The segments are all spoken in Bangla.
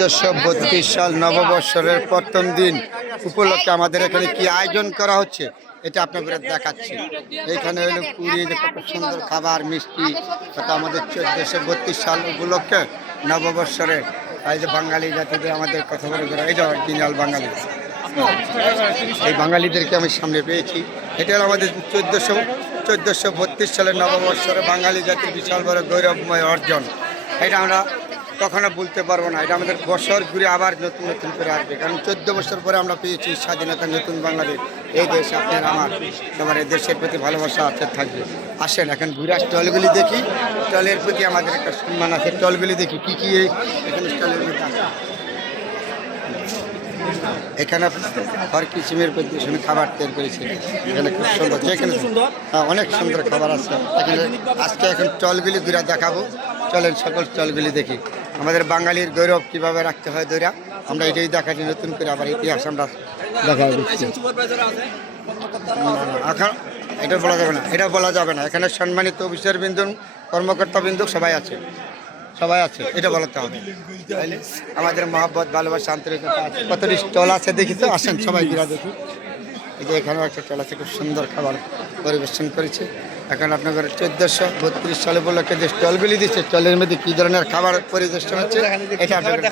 1432 সাল নববর্ষের প্রথম দিন উপলক্ষে আমাদের এখানে কি আয়োজন করা হচ্ছে এটা আপনাদের দেখাচ্ছি। এখানে হলো পুরী, কত সুন্দর খাবার মিষ্টি, তথা আমাদের 1432 সাল উপলক্ষে নববর্ষরে এই যে বাঙালি জাতিদের আমাদের কথা বলে এই যে অরিজিনাল বাঙালি, এই বাঙালিদেরকে আমি সামনে পেয়েছি। এটা হলো আমাদের 1432 সালের নববর্ষরে বাঙালি জাতির বিশাল বড় গৌরবময় অর্জন। এটা আমরা কখনো বলতে পারবো না। এটা আমাদের বছর ঘুরে আবার নতুন নতুন করে আসবে, কারণ 14 বছর পরে আমরা পেয়েছি স্বাধীনতা, নতুন বাংলাদেশ। এই দেশ আপনার আমার সবার এই দেশের প্রতি ভালোবাসা আছে থাকবে। আসেন এখন ঘুরে স্টলগুলি দেখি, স্টলের প্রতি আমাদের একটা সম্মান আছে। স্টলগুলি দেখি কী কী এখানে স্টলের মধ্যে আছে। এখানে হর কিসিমের প্রতিষ্ঠানে খাবার তৈরি করেছে। এখানে খুব সুন্দর, যেখানে অনেক সুন্দর খাবার আছে এখানে। আজকে এখন স্টলগুলি ঘুরে দেখাবো। চলেন সকল স্টলগুলি দেখি। আমাদের বাঙালির গৌরব কীভাবে রাখতে হয় ধরে আমরা এটাই দেখাচ্ছি, নতুন করে আবার ইতিহাস আমরা দেখা দিচ্ছি। এখন এটা বলা যাবে না, এটা বলা যাবে না। এখানে সম্মানিত অফিসার বিন্দু, কর্মকর্তা বিন্দু সবাই আছে, সবাই আছে, এটা বলতে হবে। আমাদের মহব্বত, ভালোবাসা, আন্তরিকতা আছে। কতটি স্টল আছে দেখি তো, আসেন সবাই ঘুরা দেখি। এই যে এখানেও একটা স্টল আছে, খুব সুন্দর খাবার পরিবেশন করেছে। এখন আপনাদের 1432 সালে উপলক্ষে যে স্টলগুলি দিচ্ছে, স্টলের মধ্যে কী ধরনের খাবার পরিদর্শন হচ্ছে এটা আপনাদের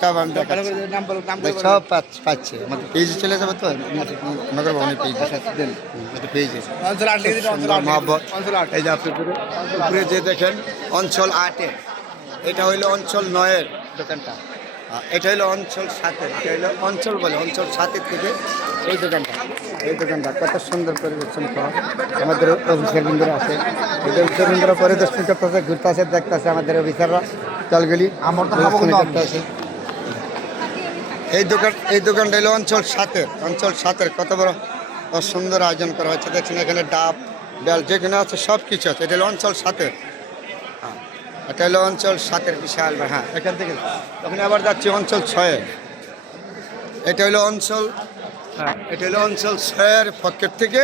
সব আমি দেখাচ্ছি। সব পাচ্ছে আমাদের পেজে চলে যাবে তো, নগর ভবনের পেজে পেজে মহব্বত। এই যে আপনি উপরে যে দেখেন অঞ্চল 8-এ, এটা হইলো অঞ্চল 9-এর দোকানটা, এটা হলো অঞ্চল 7-এর, এটা হলো অঞ্চল বলে অঞ্চল 7-এর থেকে এই দোকানটা কত সুন্দর পরিদর্শন করা। আমাদের অফিসার বৃন্দরা আছে, এই যে অফিসার বৃন্দরা পরিদর্শন করতেছে, ঘুরতে আসে, দেখতেছে। আমাদের অফিসাররা দলগুলি করতে আছে। এই দোকানটা হলো অঞ্চল 7-এর কত বড় সুন্দর আয়োজন করা হয়েছে। দেখছেন এখানে ডাব ডাল যেখানে আছে সব কিছু আছে। এটা হলো অঞ্চল 7-এর, এটা হলো অঞ্চল 7-এর বিশাল। হ্যাঁ, এখান থেকে তখন আবার যাচ্ছি অঞ্চল 6-এ। এটা হলো অঞ্চল, হ্যাঁ, এটা হলো অঞ্চল 6-এর পক্ষের থেকে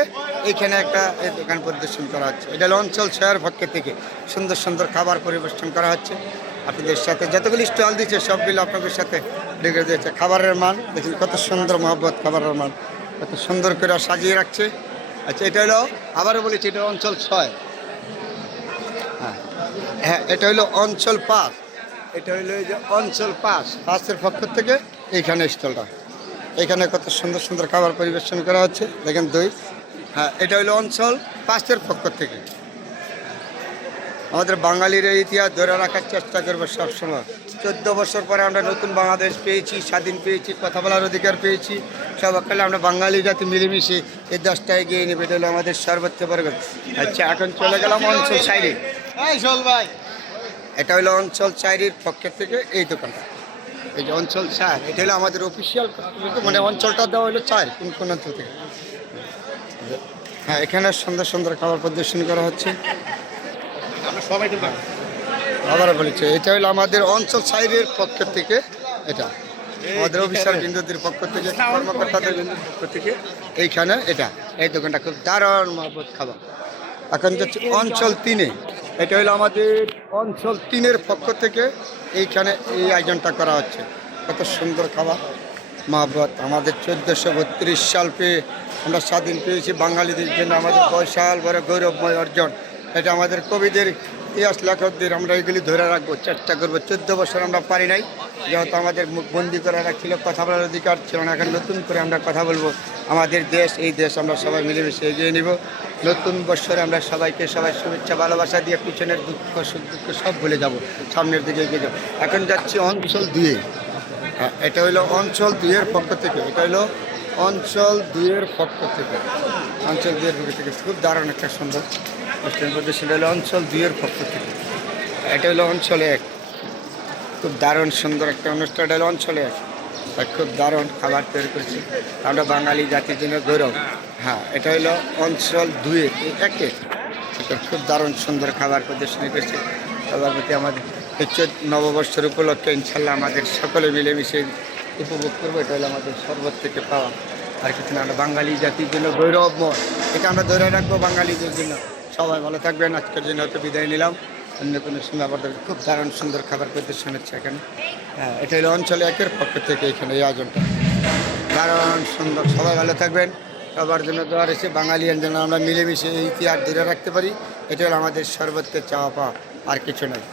এইখানে একটা এই দোকান পরিদর্শন করা হচ্ছে। এটা হলো অঞ্চল 6-এর পক্ষের থেকে সুন্দর সুন্দর খাবার পরিবেশন করা হচ্ছে। আপনাদের সাথে যতগুলি স্টল দিচ্ছে সবগুলো আপনাদের সাথে রেখে দিয়েছে। খাবারের মান দেখুন কত সুন্দর, মহব্বত খাবারের মান কত সুন্দর করে সাজিয়ে রাখছে। আচ্ছা, এটা হলো আবারও বলেছি, এটা অঞ্চল 6। হ্যাঁ, এটা হলো অঞ্চল 5। এটা হইলো এই যে অঞ্চল 5-এর পক্ষ থেকে এইখানে স্টলটা, এখানে কত সুন্দর সুন্দর খাবার পরিবেশন করা হচ্ছে। দেখেন দই। হ্যাঁ, এটা হইলো অঞ্চল 5-এর পক্ষ থেকে। আমাদের বাঙালির এই ইতিহাস ধরে রাখার চেষ্টা করবো সবসময়। 14 বছর পরে আমরা নতুন বাংলাদেশ পেয়েছি, স্বাধীন পেয়েছি, কথা বলার অধিকার পেয়েছি। সব কালে আমরা বাঙালি জাতি মিলেমিশে এই দেশটা এগিয়ে নেবে, এটা হলো আমাদের সর্বোচ্চ বর্গ। আচ্ছা, এখন চলে গেলাম অঞ্চল 4-এ। এটা হলো অঞ্চল 4-এর পক্ষের থেকে এই দোকানটা, এই যে অঞ্চল 4, এটা হলো আমাদের অফিসিয়াল, মানে অঞ্চলটা দেওয়া হলো 4 কোন অঞ্চল থেকে। হ্যাঁ, এখানে সুন্দর সুন্দর খাবার প্রদর্শন করা হচ্ছে। আবার বলেছে এটা হলো আমাদের অঞ্চল 4-এর পক্ষের থেকে, এটা আমাদের অফিসার বিন্দুদের পক্ষ থেকে, কর্মকর্তাদের বিন্দুর পক্ষ থেকে এইখানে এটা এই দোকানটা খুব দারুণ মহব্বত খাবার। এখন যাচ্ছে অঞ্চল 3-এ, এটা হলো আমাদের অঞ্চল 3-এর পক্ষ থেকে এইখানে এই আয়োজনটা করা হচ্ছে। কত সুন্দর খাবার মহব্বত। আমাদের 1432 সাল পেয়ে আমরা স্বাধীন পেয়েছি, বাঙালিদের জন্য আমাদের বিশাল বড় গৌরবময় অর্জন। এটা আমাদের কবিদের, ইতিহাস লেখকদের আমরা এগুলি ধরে রাখবো, চেষ্টা করবো। 14 বছর আমরা পারি নাই, যেহেতু আমাদের মুখ বন্দি করে রাখছিল, কথা বলার অধিকার ছিল না। এখন নতুন করে আমরা কথা বলবো। আমাদের দেশ, এই দেশ আমরা সবাই মিলেমিশে এগিয়ে নিব। নতুন বছরে আমরা সবাইকে সবাই শুভেচ্ছা ভালোবাসা দিয়ে পিছনের দুঃখ সুখ দুঃখ সব ভুলে যাব, সামনের দিকে এগিয়ে যাবো। এখন যাচ্ছি অঞ্চল 2-এ। হ্যাঁ, এটা হলো অঞ্চল 2-এর পক্ষ থেকে, এটা হলো অঞ্চল 2-এর পক্ষ থেকে, অঞ্চল 2-এর পক্ষ থেকে খুব দারুণ একটা সুন্দর অনুষ্ঠান প্রদর্শন হলো অঞ্চল 2-এর পক্ষ থেকে। এটা হলো অঞ্চল 1, খুব দারুণ সুন্দর একটা অনুষ্ঠান। এটা হলো অঞ্চল 1, খুব দারুণ খাবার তৈরি করেছি আমরা, বাঙালি জাতির জন্য গৌরব। হ্যাঁ, এটা হলো অঞ্চল 2-এর 1-এ, খুব দারুণ সুন্দর খাবার প্রদর্শনী করেছে। সবার প্রতি আমাদের এই নববর্ষের উপলক্ষে ইনশাল্লাহ আমাদের সকলে মিলেমিশে উপভোগ করবো। এটা হলো আমাদের সর্বত থেকে পাওয়া, আর কিছু না। আমরা বাঙালি জাতির জন্য গৌরবময়, এটা আমরা ধরে রাখবো বাঙালিদের জন্য। সবাই ভালো থাকবেন। আজকের জন্য হয়তো বিদায় নিলাম। অন্য কোনো সময় আবার দেখবেন খুব দারুণ সুন্দর খাবার পরিদর্শন হচ্ছে এখানে। হ্যাঁ, এটা হলো অঞ্চল একের পক্ষ থেকে এখানে এই আয়োজনটা দারুণ সুন্দর। সবাই ভালো থাকবেন, সবার জন্য দোয়া রয়েছে। বাঙালিয়ান যেন আমরা মিলেমিশে এই ইতিহাস ধরে রাখতে পারি, এটা হলো আমাদের সর্বোচ্চ চাওয়া পাওয়া, আর কিছু নয়।